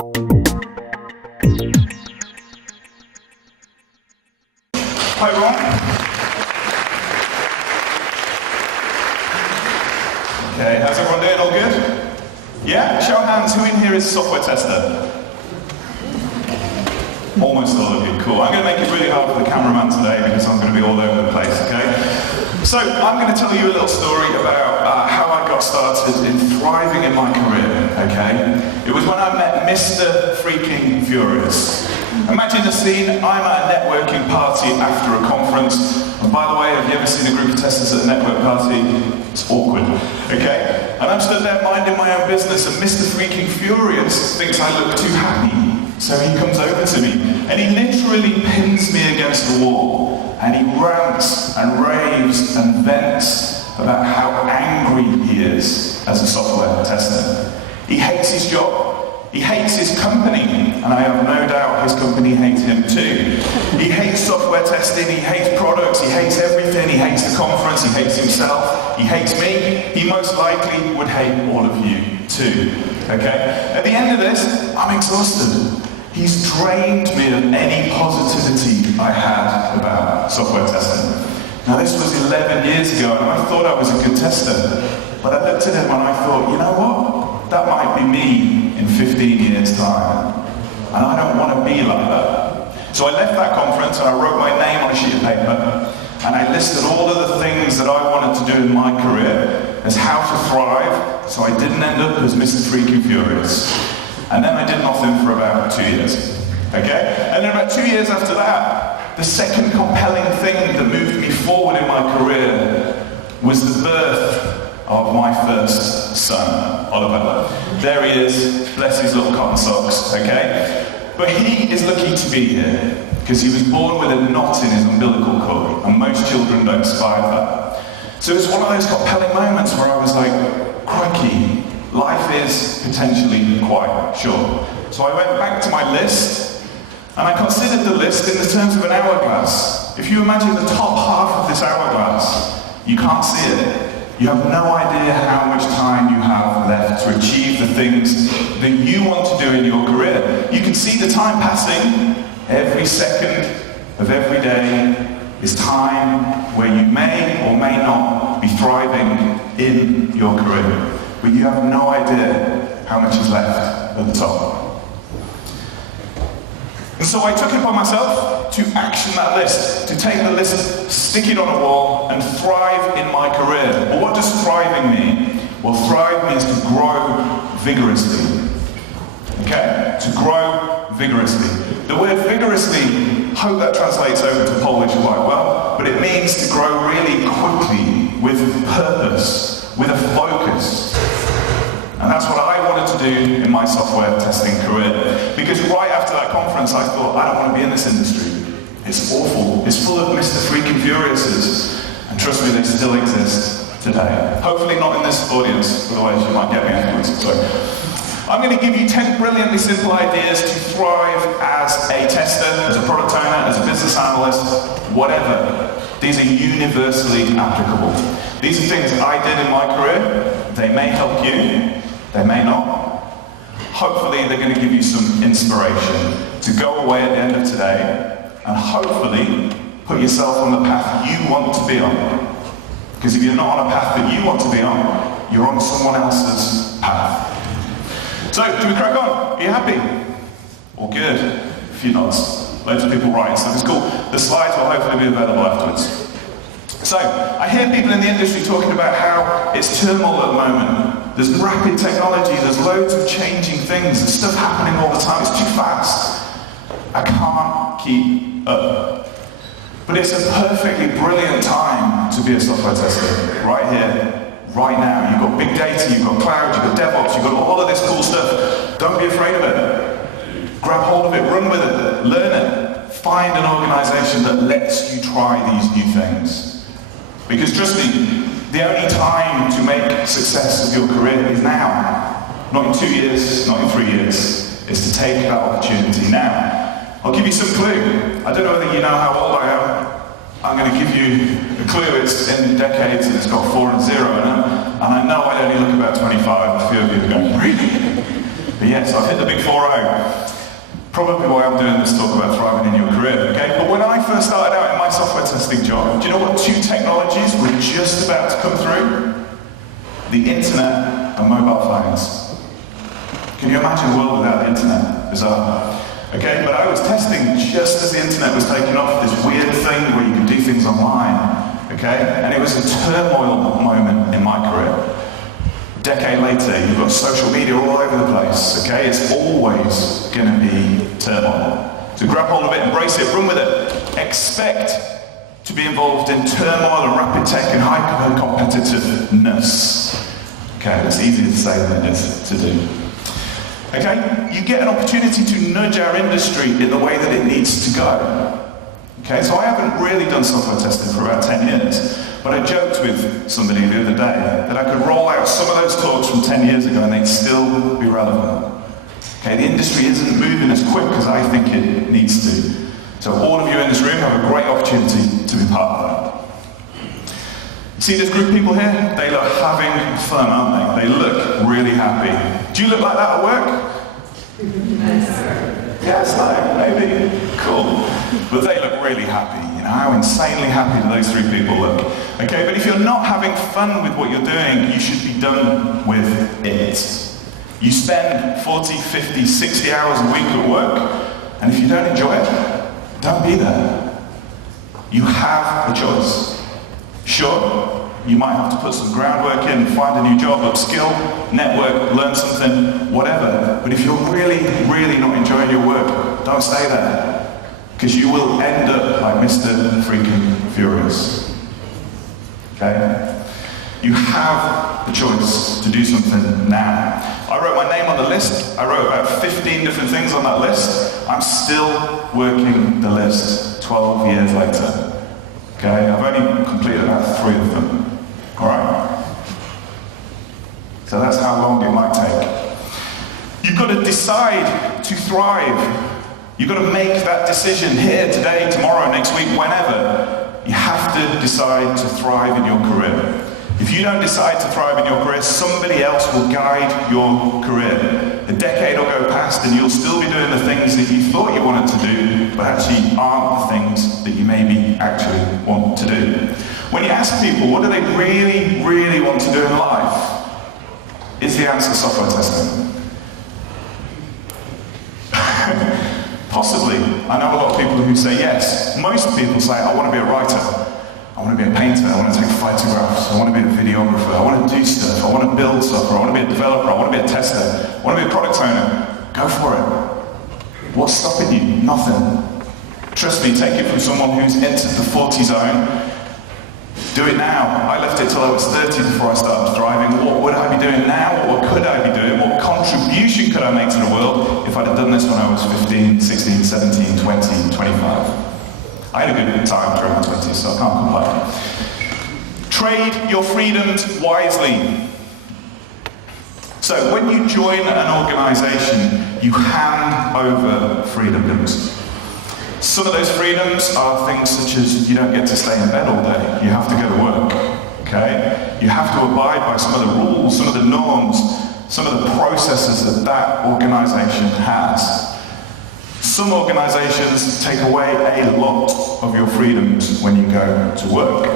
Hi everyone. Okay, how's everyone doing? All good? Yeah? Show of hands, who in here is a software tester? Almost all of you, cool. I'm going to make it really hard for the cameraman today because I'm going to be all over the place, okay? So, I'm going to tell you a little story about how I got started in thriving in my career, okay? It was when I met Mr. Freaking Furious. Imagine the scene, I'm at a networking party after a conference, and by the way, have you ever seen a group of testers at a network party? It's awkward, okay? And I'm stood there minding my own business, and Mr. Freaking Furious thinks I look too happy. So he comes over to me, and he literally pins me against the wall, and he rants and raves and vents about how angry he is as a software tester. He hates his job, he hates his company, and I have no doubt his company hates him too. He hates software testing, he hates products, he hates everything, he hates the conference, he hates himself, he hates me, he most likely would hate all of you too. Okay? At the end of this, I'm exhausted. He's drained me of any positivity I had about software testing. Now this was 11 years ago and I thought I was a good tester. But I looked at him and I thought, you know what? That might be me in 15 years' time. And I don't want to be like that. So I left that conference and I wrote my name on a sheet of paper and I listed all of the things that I wanted to do in my career as how to thrive so I didn't end up as Mr. Freaking Furious. And then I did nothing for about 2 years, okay? And then about 2 years after that, the second compelling thing that moved me forward in my career was the birth of my first son, Oliver. There he is, bless his little cotton socks, okay? But he is lucky to be here, because he was born with a knot in his umbilical cord, and most children don't survive that. So it was one of those compelling moments where I was like, crikey, life is potentially quite short. So I went back to my list, and I considered the list in the terms of an hourglass. If you imagine the top half of this hourglass, you can't see it. You have no idea how much time you have left to achieve the things that you want to do in your career. You can see the time passing. Every second of every day is time where you may or may not be thriving in your career. But you have no idea how much is left at the top. And so I took it upon myself to action that list, to take the list, stick it on a wall, and thrive in my career. Well, what does thriving mean? Well, thrive means to grow vigorously. Okay? To grow vigorously. The word vigorously, hope that translates over to Polish quite well, but it means to grow really quickly, with purpose, with a focus. And that's what I wanted to do in my software testing career. Because right after that conference, I thought, I don't want to be in this industry. It's awful. It's full of Mr. Freaking Furiouses. And trust me, they still exist today. Hopefully not in this audience, otherwise you might get me afterwards. So, I'm going to give you 10 brilliantly simple ideas to thrive as a tester, as a product owner, as a business analyst, whatever. These are universally applicable. These are things I did in my career. They may help you. They may not. Hopefully they're going to give you some inspiration to go away at the end of today and hopefully put yourself on the path you want to be on. Because if you're not on a path that you want to be on, you're on someone else's path. So, do we crack on? Are you happy? All good? A few nods. Loads of people writing stuff. It's cool. The slides will hopefully be available afterwards. So, I hear people in the industry talking about how it's turmoil at the moment. There's rapid technology, there's loads of changing things, there's stuff happening all the time, it's too fast. I can't keep up. But it's a perfectly brilliant time to be a software tester. Right here, right now. You've got big data, you've got cloud, you've got Devops, you've got all of this cool stuff. Don't be afraid of it. Grab hold of it, run with it, learn it. Find an organization that lets you try these new things. Because trust me, the only time to make success of your career is now. Not in 2 years, not in 3 years. It's to take that opportunity now. I'll give you some clue. I don't know whether you know how old I am. I'm going to give you a clue. It's in decades and it's got 4 and 0 in it. And I know I only look about 25. A few of you are going, really? But yes, I've hit the big 4-0. Probably why I'm doing this talk about thriving in your career, okay? But when I first started out in my software testing job, do you know what two technologies were just about to come through? The internet and mobile phones. Can you imagine a world without the internet? Bizarre. Okay, but I was testing just as the internet was taking off, this weird thing where you could do things online. Okay, and it was a turmoil moment in my career. A decade later, you've got social media all over the place. Okay, it's always going to be turmoil. So grab hold of it, embrace it, run with it. Expect to be involved in turmoil and rapid tech and hyper-competitiveness. Okay, it's easier to say than it is to do. Okay, you get an opportunity to nudge our industry in the way that it needs to go. Okay, so I haven't really done software testing for about 10 years, but I joked with somebody the other day that I could roll out some of those talks from 10 years ago and they'd still be relevant. Okay, the industry isn't moving as quick as I think it needs to. So all of you in this room have a great opportunity to be part of that. See this group of people here? They look having fun, aren't they? They look really happy. Do you look like that at work? Yes, like, maybe. Cool. But they look really happy. You know, how insanely happy do those three people look? Okay, but if you're not having fun with what you're doing, you should be done with it. You spend 40, 50, 60 hours a week at work, and if you don't enjoy it, don't be there. You have a choice. Sure, you might have to put some groundwork in, find a new job, upskill, network, learn something, whatever. But if you're really, really not enjoying your work, don't stay there. Because you will end up like Mr. Freaking Furious. Okay? You have the choice to do something now. I wrote my name on the list. I wrote about 15 different things on that list. I'm still working the list 12 years later. Okay, I've only completed about 3 of them. All right? So that's how long it might take. You've got to decide to thrive. You've got to make that decision here, today, tomorrow, next week, whenever. You have to decide to thrive in your career. If you don't decide to thrive in your career, somebody else will guide your career. A decade will go past and you'll still be doing the things that you thought you wanted to do, but actually aren't the things that you maybe actually want to do. When you ask people, what do they really, really want to do in life? Is the answer software testing? Possibly. I know a lot of people who say yes. Most people say, I want to be a writer. I want to be a painter, I want to take photographs, I want to be a videographer, I want to do stuff, I want to build software, I want to be a developer, I want to be a tester, I want to be a product owner. Go for it. What's stopping you? Nothing. Trust me, take it from someone who's entered the 40 zone. Do it now. I left it till I was 30 before I started thriving. What would I be doing now? What could I be doing? What contribution could I make to the world if I'd have done this when I was 15, 16, 17, 20, 25? I had a good time during my 20s, so I can't complain. Trade your freedoms wisely. So when you join an organization, you hand over freedoms. Some of those freedoms are things such as you don't get to stay in bed all day. You have to go to work. Okay? You have to abide by some of the rules, some of the norms, some of the processes that organization has. Some organizations take away a lot of your freedoms when you go to work.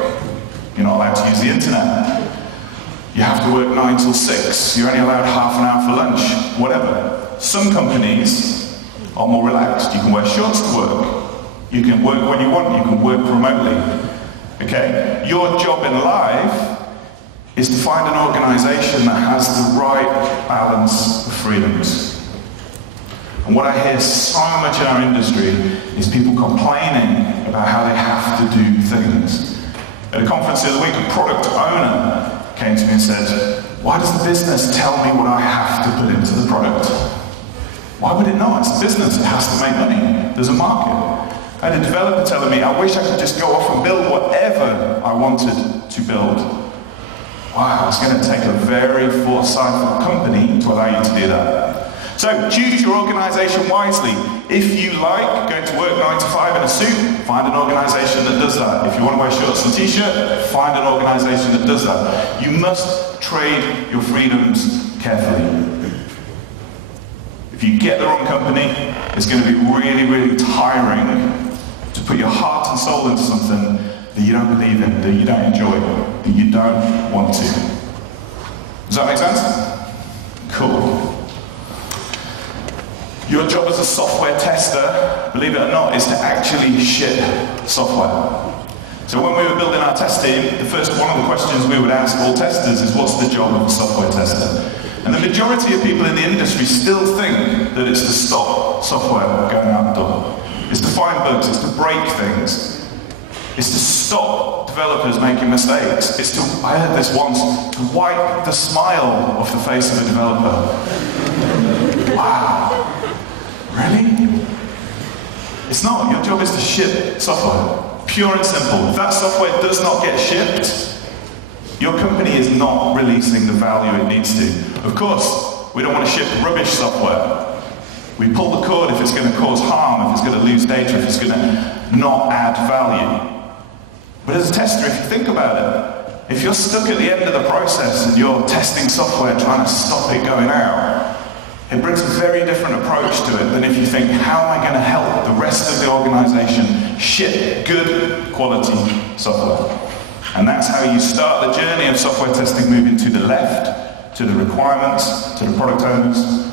You're not allowed to use the internet. You have to work 9 till 6. You're only allowed half an hour for lunch, whatever. Some companies are more relaxed. You can wear shorts to work. You can work when you want. You can work remotely. Okay? Your job in life is to find an organization that has the right balance of freedoms. And what I hear so much in our industry is people complaining about how they have to do things. At a conference the other week, a product owner came to me and said, why does the business tell me what I have to put into the product? Why would it not? It's a business, it has to make money. There's a market. I had a developer telling me, I wish I could just go off and build whatever I wanted to build. Wow, it's going to take a very foresightful company to allow you to do that. So choose your organization wisely. If you like going to work 9 to 5 in a suit, find an organization that does that. If you want to wear shorts and t-shirt, find an organization that does that. You must trade your freedoms carefully. If you get the wrong company, it's going to be really, really tiring to put your heart and soul into something that you don't believe in, that you don't enjoy, that you don't want to. Does that make sense? Cool. Your job as a software tester, believe it or not, is to actually ship software. So when we were building our test team, one of the questions we would ask all testers is, what's the job of a software tester? And the majority of people in the industry still think that it's to stop software going out the door. It's to find bugs, it's to break things. It's to stop developers making mistakes. It's to, I heard this once, to wipe the smile off the face of a developer. Wow. Really? It's not. Your job is to ship software. Pure and simple. If that software does not get shipped, your company is not releasing the value it needs to. Of course, we don't want to ship rubbish software. We pull the cord if it's going to cause harm, if it's going to lose data, if it's going to not add value. But as a tester, if you think about it, if you're stuck at the end of the process and you're testing software trying to stop it going out, it brings a very different approach to it than if you think, how am I going to help the rest of the organization ship good quality software? And that's how you start the journey of software testing, moving to the left, to the requirements, to the product owners,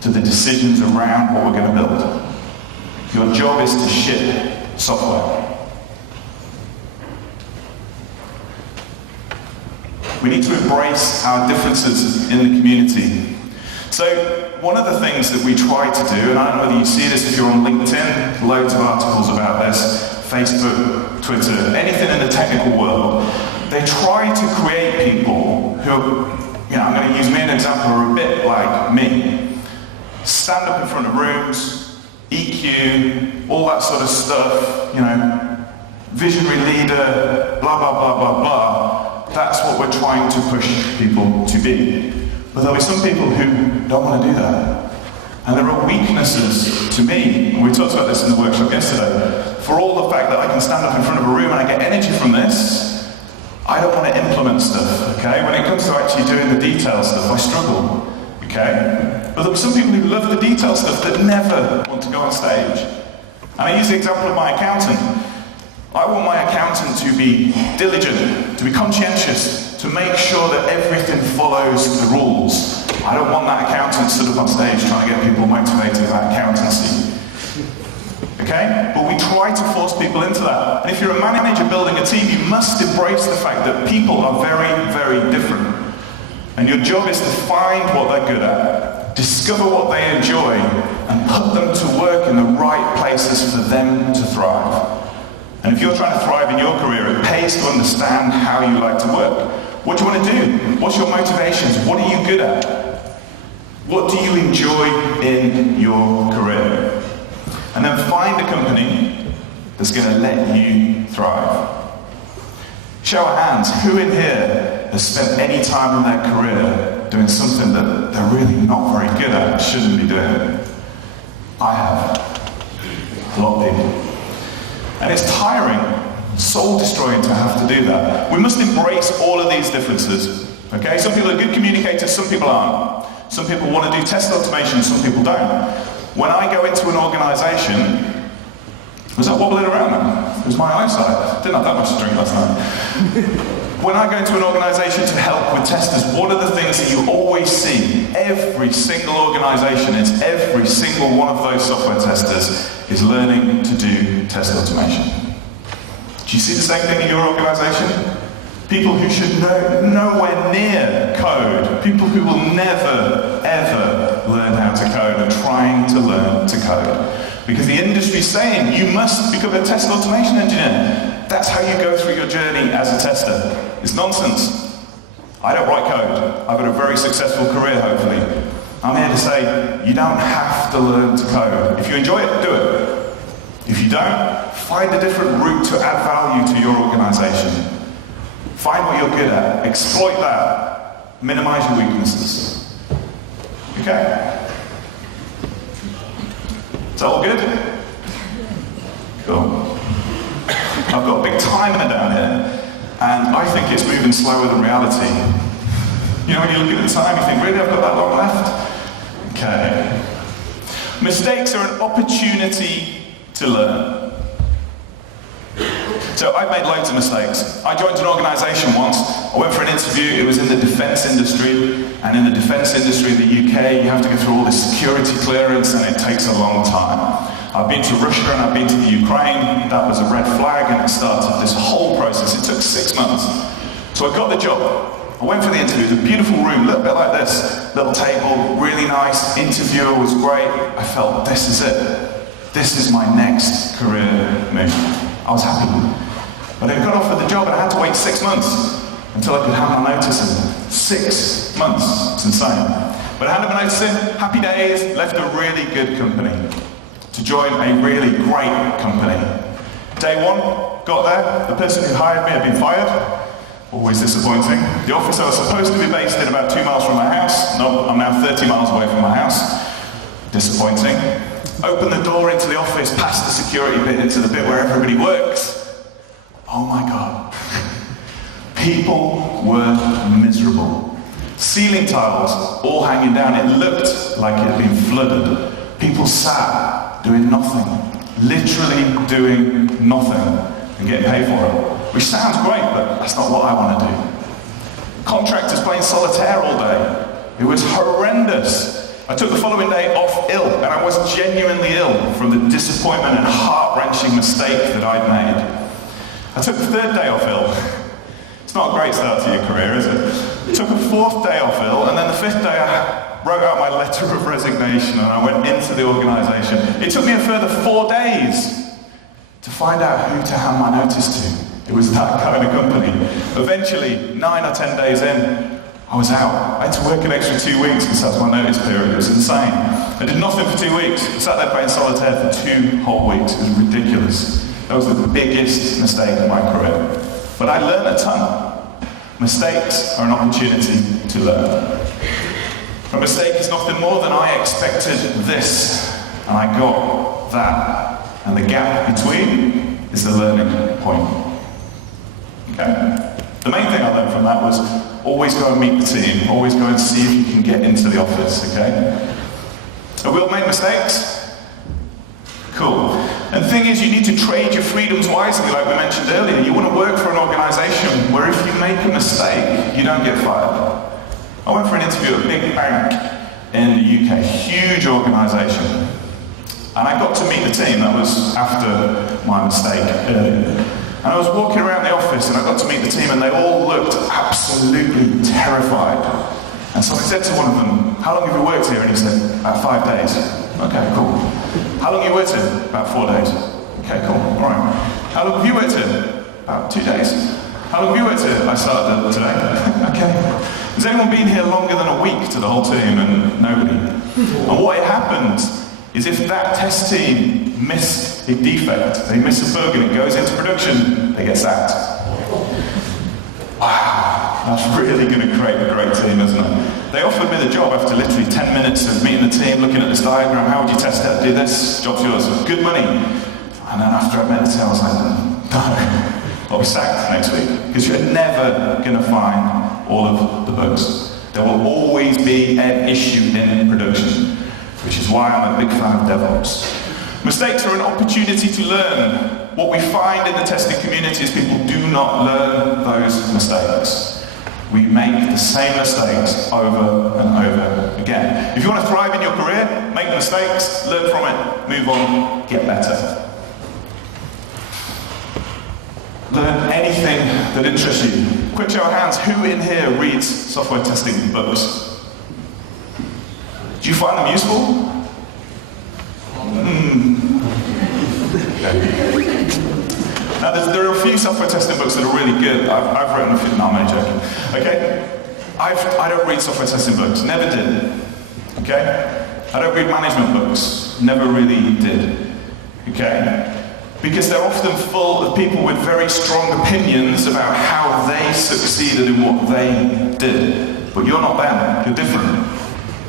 to the decisions around what we're going to build. Your job is to ship software. We need to embrace our differences in the community. So one of the things that we try to do, and I don't know whether you see this if you're on LinkedIn, loads of articles about this, Facebook, Twitter, anything in the technical world, they try to create people who, I'm going to use me as an example, are a bit like me. Stand up in front of rooms, EQ, all that sort of stuff, visionary leader, blah, blah, blah, blah, blah. That's what we're trying to push people to be. But there'll be some people who don't want to do that. And there are weaknesses to me, and we talked about this in the workshop yesterday, for all the fact that I can stand up in front of a room and I get energy from this, I don't want to implement stuff, okay? When it comes to actually doing the detail stuff, I struggle, okay? But there are some people who love the detail stuff that never want to go on stage. And I use the example of my accountant. I want my accountant to be diligent, to be conscientious, to make sure that everything follows the rules. I don't want that accountant stood up on stage trying to get people motivated about accountancy. Okay? But we try to force people into that. And if you're a manager building a team, you must embrace the fact that people are very, very different. And your job is to find what they're good at, discover what they enjoy, and put them to work in the right places for them to thrive. And if you're trying to thrive in your career, it pays to understand how you like to work. What do you want to do? What's your motivations? What are you good at? What do you enjoy in your career? And then find a company that's going to let you thrive. Show of hands, who in here has spent any time in their career doing something that they're really not very good at, shouldn't be doing? I have. A lot of people. And it's tiring, soul-destroying to have to do that. We must embrace all of these differences. Okay? Some people are good communicators, some people aren't. Some people want to do test automation, some people don't. When I go into an organization, was that wobbling around then? It was my eyesight. Didn't have that much to drink last night. When I go into an organization to help with testers, what are the things that you always see? Every single organization, it's every single one of those software testers is learning to do test automation. Do you see the same thing in your organization? People who should know nowhere near code, people who will never, ever learn how to code are trying to learn to code. Because the industry's saying, you must become a test automation engineer. That's how you go through your journey as a tester. It's nonsense. I don't write code. I've had a very successful career, hopefully. I'm here to say, you don't have to learn to code. If you enjoy it, do it. If you don't, find a different route to add value to your organization. Find what you're good at, exploit that, minimize your weaknesses. Okay? Is that all good? Cool. I've got a big timer down here, and I think it's moving slower than reality. You know, when you look at the time, you think, really, I've got that long left? Okay. Mistakes are an opportunity to learn. So I've made loads of mistakes. I joined an organisation once. I went for an interview. It was in the defence industry. And in the defence industry in the UK, you have to go through all this security clearance, and it takes a long time. I've been to Russia and I've been to the Ukraine. That was a red flag, and it started this whole process. It took 6 months. So I got the job. I went for the interview. It was a beautiful room, a little bit like this. Little table, really nice. Interviewer was great. I felt, this is it. This is my next career move. I was happy. But I got offered the job and I had to wait 6 months until I could hand my notice in. 6 months. It's insane. But I handed my notice in, happy days, left a really good company to join a really great company. Day one, got there, the person who hired me had been fired. Always disappointing. The office I was supposed to be based in about 2 miles from my house. No, I'm now 30 miles away from my house. Disappointing. Open the door into the office, past the security bit, into the bit where everybody works. Oh my God. People were miserable. Ceiling tiles all hanging down. It looked like it had been flooded. People sat doing nothing. Literally doing nothing and getting paid for it. Which sounds great, but that's not what I want to do. Contractors playing solitaire all day. It was horrendous. I took the following day off ill, and I was genuinely ill from the disappointment and heart-wrenching mistake that I'd made. I took the third day off ill. It's not a great start to your career, is it? I took a fourth day off ill, and then the fifth day I wrote out my letter of resignation and I went into the organisation. It took me a further 4 days to find out who to hand my notice to. It was that kind of company. Eventually, 9 or 10 days in, I was out. I had to work an extra 2 weeks because that was my notice period. It was insane. I did nothing for 2 weeks. I sat there playing solitaire for 2 whole weeks. It was ridiculous. That was the biggest mistake in my career. But I learned a ton. Mistakes are an opportunity to learn. A mistake is nothing more than I expected this, and I got that. And the gap between is the learning point. Okay? The main thing I learned from that was always go and meet the team. Always go and see if you can get into the office, okay? I will make mistakes. Cool. And the thing is, you need to trade your freedoms wisely, like we mentioned earlier. You want to work for an organisation where if you make a mistake, you don't get fired. I went for an interview at a big bank in the UK, huge organisation. And I got to meet the team. That was after my mistake earlier. And I was walking around the office and I got to meet the team and they all looked absolutely terrified. And so I said to one of them, how long have you worked here? And he said, about 5 days. Okay, cool. How long have you worked here? About 4 days. Okay, cool, all right. How long have you worked here? About 2 days. How long have you worked here? I started today. Okay. Has anyone been here longer than a week to the whole team? And nobody. And what happened is if that test team missed a defect, they miss a bug and it goes into production, they get sacked. Wow, that's really going to create a great team, isn't it? They offered me the job after literally 10 minutes of meeting the team, looking at this diagram, how would you test it? Do this, job's yours, good money. And then after I met the team, I was like, no, I'll be sacked next week. Because you're never going to find all of the bugs. There will always be an issue in production, which is why I'm a big fan of Devops. Mistakes are an opportunity to learn. What we find in the testing community is people do not learn those mistakes. We make the same mistakes over and over again. If you want to thrive in your career, make mistakes, learn from it, move on, get better. Learn anything that interests you. Quick show of hands, who in here reads software testing books? Do you find them useful? Now, there are a few software testing books that are really good. I've written a few. No, I'm only joking. Okay? I don't read software testing books. Never did. Okay? I don't read management books. Never really did. Okay? Because they're often full of people with very strong opinions about how they succeeded in what they did. But you're not them. You're different.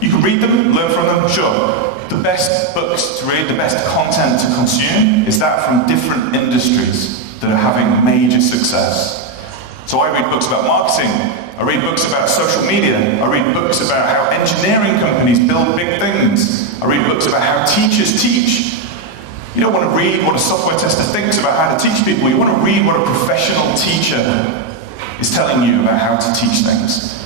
You can read them, learn from them, sure. The best books to read, the best content to consume is that from different industries that are having major success. So I read books about marketing, I read books about social media. I read books about how engineering companies build big things. I read books about how teachers teach. You don't want to read what a software tester thinks about how to teach people. You want to read what a professional teacher is telling you about how to teach things.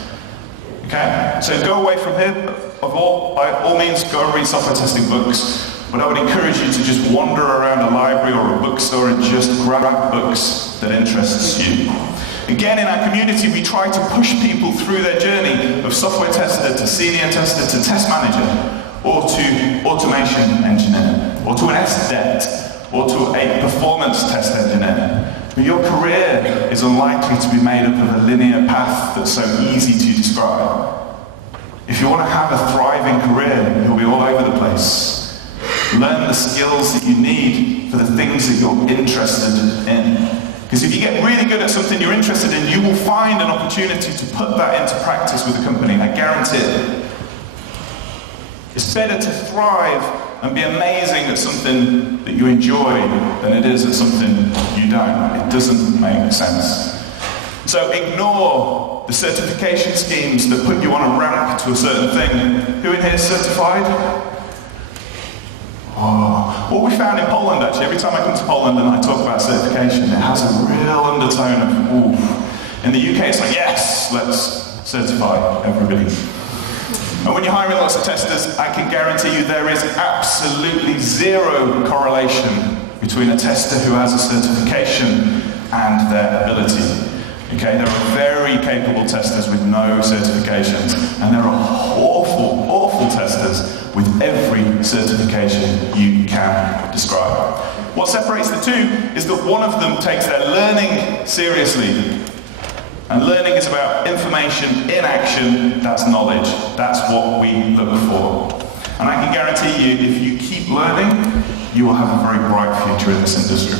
Okay? So go away from here. By all means, go and read software testing books. But I would encourage you to just wander around a library or a bookstore and just grab books that interests you. Again, in our community, we try to push people through their journey of software tester to senior tester to test manager, or to automation engineer, or to an SDET, or to a performance test engineer. But your career is unlikely to be made up of a linear path that's so easy to describe. If you want to have a thriving career, you'll be all over the place. Learn the skills that you need for the things that you're interested in. Because if you get really good at something you're interested in, you will find an opportunity to put that into practice with a company, I guarantee it. It's better to thrive and be amazing at something that you enjoy than it is at something you don't. It doesn't make sense. So ignore the certification schemes that put you on a ramp to a certain thing. Who in here is certified? Oh, what we found in Poland, actually, every time I come to Poland and I talk about certification, it has a real undertone of, ooh. In the UK, it's like, yes, let's certify everybody. And when you're hiring lots of testers, I can guarantee you there is absolutely zero correlation between a tester who has a certification and their ability. Okay, there are very capable testers with no certifications, and there are awful, awful testers with every certification you can describe. What separates the two is that one of them takes their learning seriously. And learning is about information in action, that's knowledge. That's what we look for. And I can guarantee you, if you keep learning, you will have a very bright future in this industry.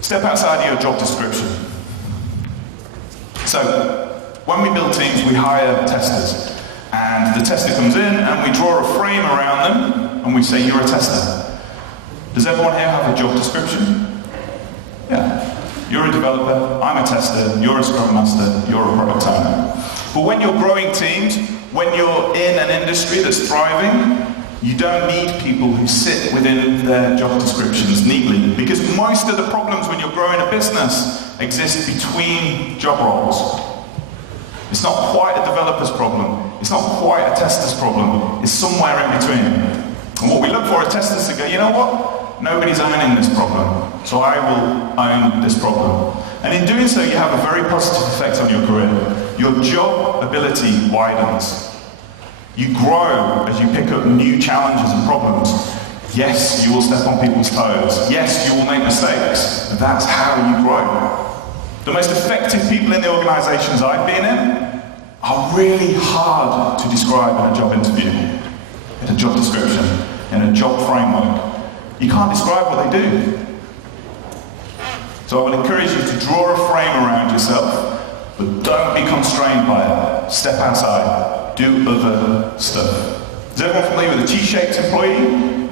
Step outside of your job description. So, when we build teams, we hire testers. And the tester comes in, and we draw a frame around them, and we say, you're a tester. Does everyone here have a job description? Yeah. You're a developer, I'm a tester, you're a scrum master, you're a product owner. But when you're growing teams, when you're in an industry that's thriving, you don't need people who sit within their job descriptions neatly, because most of the problems when you're growing a business exist between job roles. It's not quite a developer's problem, it's not quite a tester's problem, it's somewhere in between. And what we look for are testers to go, you know what? Nobody's owning this problem, so I will own this problem. And in doing so, you have a very positive effect on your career. Your job ability widens. You grow as you pick up new challenges and problems. Yes, you will step on people's toes. Yes, you will make mistakes. But that's how you grow. The most effective people in the organizations I've been in are really hard to describe in a job interview, in a job description, in a job framework. You can't describe what they do. So I will encourage you to draw a frame around yourself, but don't be constrained by it. Step outside. Do other stuff. Is everyone familiar with a T-shaped employee?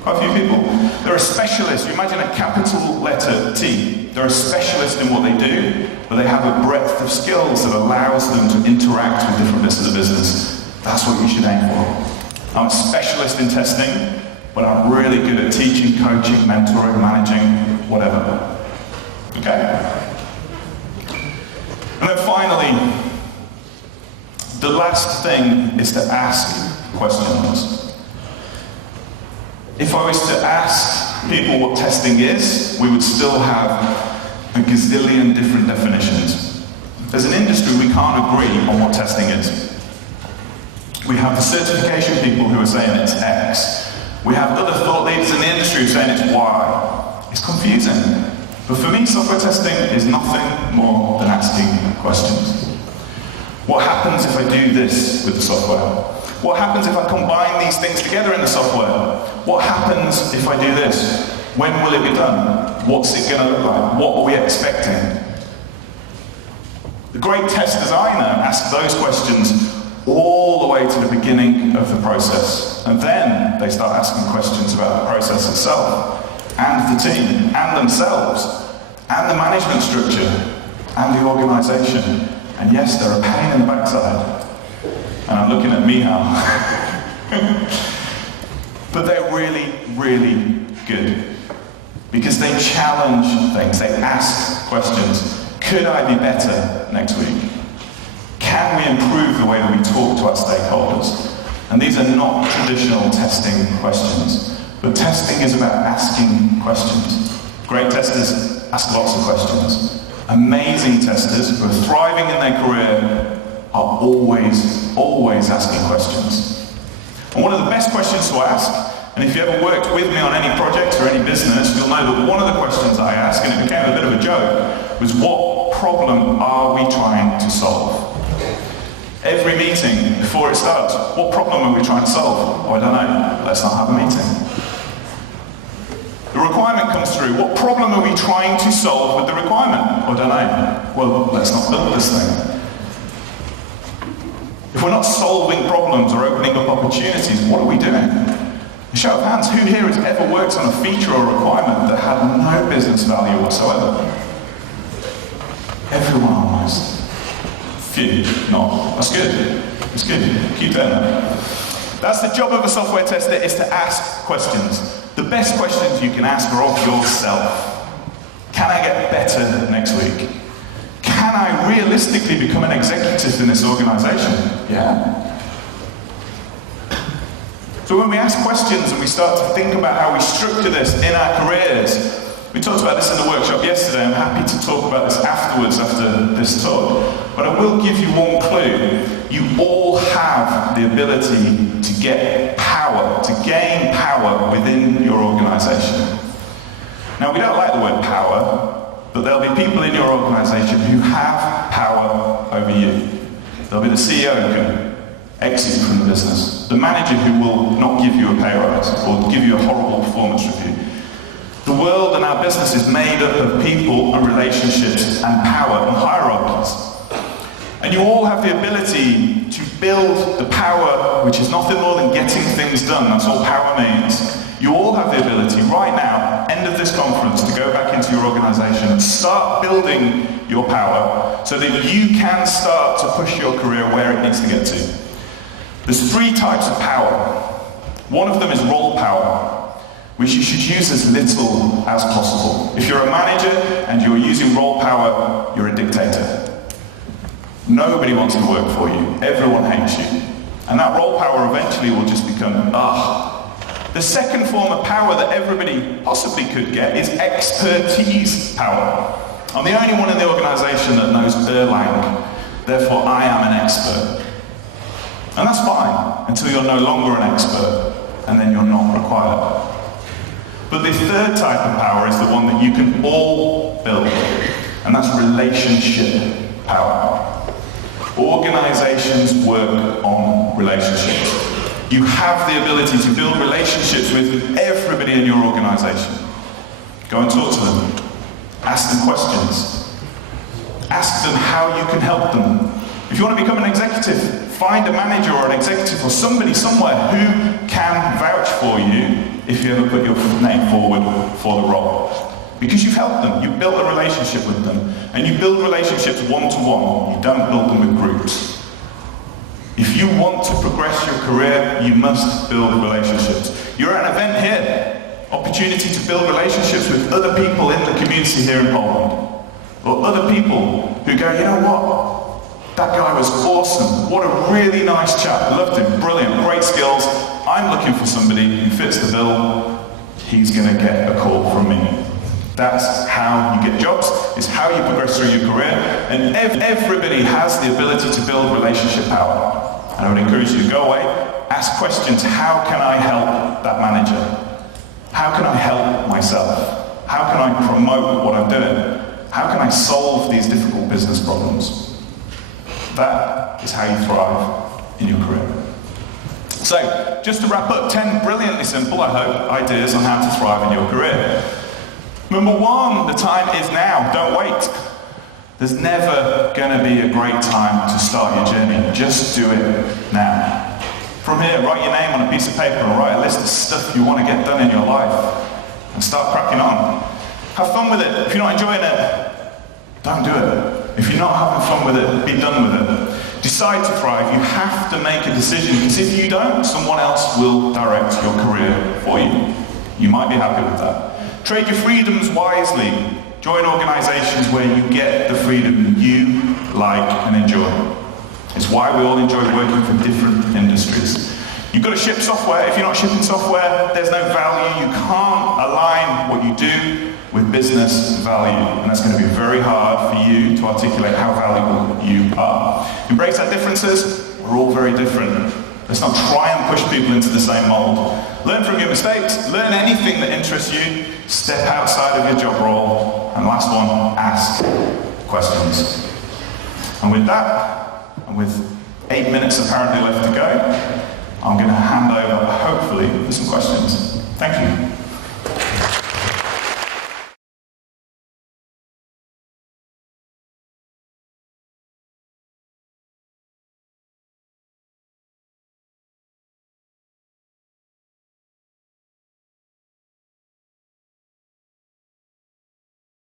Quite a few people. They're a specialist. You imagine a capital letter T. They're a specialist in what they do, but they have a breadth of skills that allows them to interact with different bits of the business. That's what you should aim for. I'm a specialist in testing, but I'm really good at teaching, coaching, mentoring, managing, whatever. Okay? And then finally, the last thing is to ask questions. If I was to ask people what testing is, we would still have a gazillion different definitions. As an industry, we can't agree on what testing is. We have the certification people who are saying it's X. We have other thought leaders in the industry who are saying it's Y. It's confusing. But for me, software testing is nothing more than asking questions. What happens if I do this with the software? What happens if I combine these things together in the software? What happens if I do this? When will it be done? What's it going to look like? What are we expecting? The great testers I know ask those questions all the way to the beginning of the process. And then they start asking questions about the process itself, and the team, and themselves. and the management structure, and the organisation. And yes, they're a pain in the backside. And I'm looking at me now. But they're really, really good. Because they challenge things, they ask questions. Could I be better next week? Can we improve the way that we talk to our stakeholders? And these are not traditional testing questions. But testing is about asking questions. Great testers ask lots of questions. Amazing testers who are thriving in their career are always asking questions. And one of the best questions to ask, and if you ever worked with me on any project or any business, you'll know that one of the questions I ask, and it became a bit of a joke, was what problem are we trying to solve? Every meeting, before it starts, what problem are we trying to solve? Oh, I don't know. Let's not have a meeting. The requirement comes through. What problem are we trying to solve with the requirement? Oh, I don't know. Well, let's not build this thing. If we're not solving problems or opening up opportunities, what are we doing? A show of hands, who here has ever worked on a feature or requirement that had no business value whatsoever? Everyone almost. Few, not. That's good. It's good. Keep doing that. That's the job of a software tester, is to ask questions. The best questions you can ask are of yourself. Can I get better next week? Can I realistically become an executive in this organization? Yeah. So when we ask questions and we start to think about how we structure this in our careers, we talked about this in the workshop yesterday. I'm happy to talk about this afterwards, after this talk. But I will give you one clue. You all have the ability to get power, to gain power within your organization. Now, we don't like the word power, but there'll be people in your organization who have power over you. There'll be the CEO who can exit from the business, the manager who will not give you a pay rise or give you a horrible performance review. The world and our business is made up of people and relationships and power and hierarchies. And you all have the ability to build the power, which is nothing more than getting things done. That's all power means. You all have the ability right now, end of this conference, to go back into your organization and start building your power so that you can start to push your career where it needs to get to. There's three types of power. One of them is role power, which you should use as little as possible. If you're a manager and you're using role power, you're a dictator. Nobody wants to work for you. Everyone hates you. And that role power eventually will just become, The second form of power that everybody possibly could get is expertise power. I'm the only one in the organization that knows Erlang, therefore I am an expert. And that's fine, until you're no longer an expert, and then you're not required. But the third type of power is the one that you can all build, and that's relationship power. Organizations work on relationships. You have the ability to build relationships with everybody in your organization. Go and talk to them. Ask them questions. Ask them how you can help them. If you want to become an executive, find a manager or an executive or somebody somewhere who can vouch for you if you ever put your name forward for the role. Because you've helped them, you've built a relationship with them, and you build relationships one-to-one, you don't build them with groups. If you want to progress your career, you must build relationships. You're at an event here, opportunity to build relationships with other people in the community here in Poland, or other people who go, you know what, that guy was awesome, what a really nice chap, loved him, brilliant, great skills, I'm looking for somebody who fits the bill, he's going to get a call from me. That's how you get jobs, it's how you progress through your career, and everybody has the ability to build relationship power. And I would encourage you to go away, ask questions, how can I help that manager? How can I help myself? How can I promote what I'm doing? How can I solve these difficult business problems? That is how you thrive in your career. So, just to wrap up, 10 brilliantly simple, I hope, ideas on how to thrive in your career. Number one, the time is now, don't wait. There's never going to be a great time to start your journey, just do it now. From here, write your name on a piece of paper and write a list of stuff you want to get done in your life and start cracking on. Have fun with it. If you're not enjoying it, don't do it. If you're not having fun with it, be done with it. Decide to thrive. You have to make a decision, because if you don't, someone else will direct your career for you. You might be happy with that. Trade your freedoms wisely. Join organizations where you get the freedom you like and enjoy. It's why we all enjoy working for different industries. You've got to ship software. If you're not shipping software, there's no value. You can't align what you do with business value. And that's going to be very hard for you to articulate how valuable you are. Embrace our differences. We're all very different. Let's not try and push people into the same mold. Learn from your mistakes. Learn anything that interests you. Step outside of your job role. And last one, ask questions. And with that, and with 8 minutes apparently left to go, I'm going to hand over, hopefully, for some questions. Thank you.